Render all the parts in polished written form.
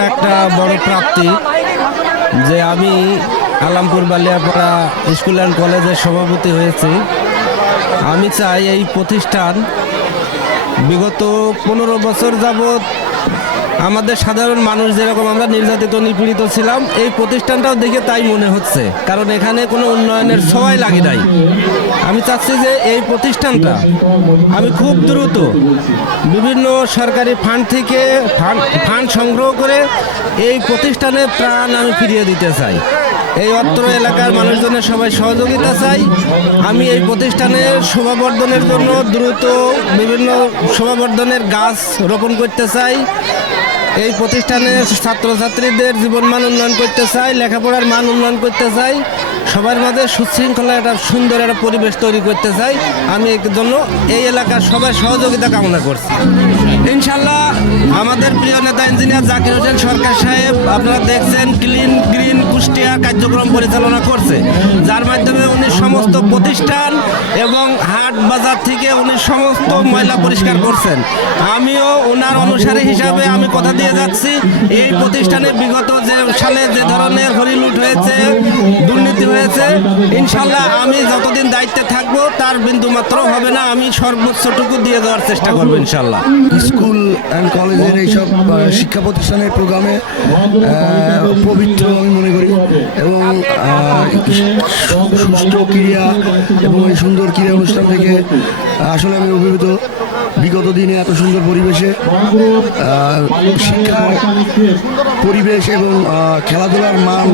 এটা একটা বড় প্রাপ্তি যে আমি আলামপুর বালিয়াপাড়া স্কুল অ্যান্ড কলেজের সভাপতি হয়েছি। আমি চাই এই প্রতিষ্ঠান বিগত 15 বছর যাবৎ আমাদের সাধারণ মানুষ যেরকম আমরা নির্যাতিত নিপীড়িত ছিলাম, এই প্রতিষ্ঠানটাও দেখে তাই মনে হচ্ছে, কারণ এখানে কোনো উন্নয়নের ছোঁয়াই লাগে নাই। আমি চাচ্ছি যে এই প্রতিষ্ঠানটা আমি খুব দ্রুত বিভিন্ন সরকারি ফান্ড থেকে ফান্ড সংগ্রহ করে এই প্রতিষ্ঠানের প্রাণ আমি ফিরিয়ে দিতে চাই। এই অত্র এলাকার মানুষজনের সবাই সহযোগিতা চাই। আমি এই প্রতিষ্ঠানের শোভাবর্ধনের জন্য দ্রুত বিভিন্ন শোভাবর্ধনের গাছ রোপণ করতে চাই। এই প্রতিষ্ঠানের ছাত্রছাত্রীদের জীবনমান উন্নয়ন করতে চাই, লেখাপড়ার মান উন্নয়ন করতে চাই, সবার মাঝে সুশৃঙ্খলা একটা সুন্দর একটা পরিবেশ তৈরি করতে চাই। আমি এর জন্য এই এলাকার সবার সহযোগিতা কামনা করছি। ইনশাল্লাহ আমাদের প্রিয় নেতা ইঞ্জিনিয়ার জাকির হোসেন সরকার সাহেব, আপনারা দেখছেন ক্লিন গ্রিন কুষ্টিয়া কার্যক্রম পরিচালনা করছে, যার মাধ্যমে উনি সমস্ত প্রতিষ্ঠান এবং হাট বাজার থেকে উনি সমস্ত ময়লা পরিষ্কার করছেন। আমিও ওনার অনুসারী হিসাবে আমি কথা দিয়ে যাচ্ছি, এই প্রতিষ্ঠানে বিগত যে সালে যে ধরনের হরিলুট হয়েছে, দুর্নীতি হয়েছে, ইনশাল্লাহ আমি যতদিন দায়িত্বে থাকবো তার বিন্দুমাত্র হবে না, আমি সর্বোচ্চটুকু দিয়ে দেওয়ার চেষ্টা করবো ইনশাল্লাহ। স্কুল অ্যান্ড কলেজের এইসব শিক্ষা প্রতিষ্ঠানের প্রোগ্রামে পবিত্র আমি মনে করি, এবং সুষ্ঠু ক্রীড়া এবং এই সুন্দর ক্রীড়া অনুষ্ঠান থেকে আসলে আমি অভিভূত। বিগত দিনে এত সুন্দর পরিবেশে শিক্ষার পরিবেশ এবং খেলাধুলার মান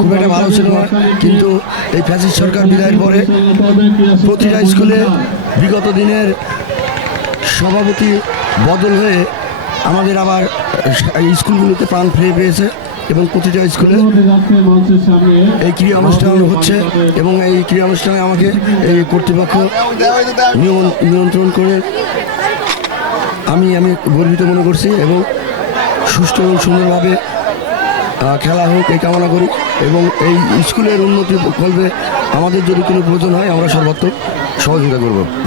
খুব একটা ভালো ছিল না, কিন্তু এই ফ্যাসিস্ট সরকার বিদায়ের পরে প্রতিটা স্কুলে বিগত দিনের সভাপতি বদল হয়ে আমাদের আবার এই স্কুলগুলোতে প্রাণ ফিরে পেয়েছে, এবং প্রতিটা স্কুলে এই ক্রীড়া অনুষ্ঠান হচ্ছে, এবং এই ক্রীড়া অনুষ্ঠানে আমাকে এই কর্তৃপক্ষ নিয়ন্ত্রণ করে আমি গর্বিত মনে করছি, এবং সুষ্ঠু এবং সুন্দরভাবে খেলা হোক এই কামনা করি। এবং এই স্কুলের উন্নতি প্রকল্পে আমাদের যদি কোনো প্রয়োজন হয় আমরা সর্বাত্মক সহযোগিতা করব।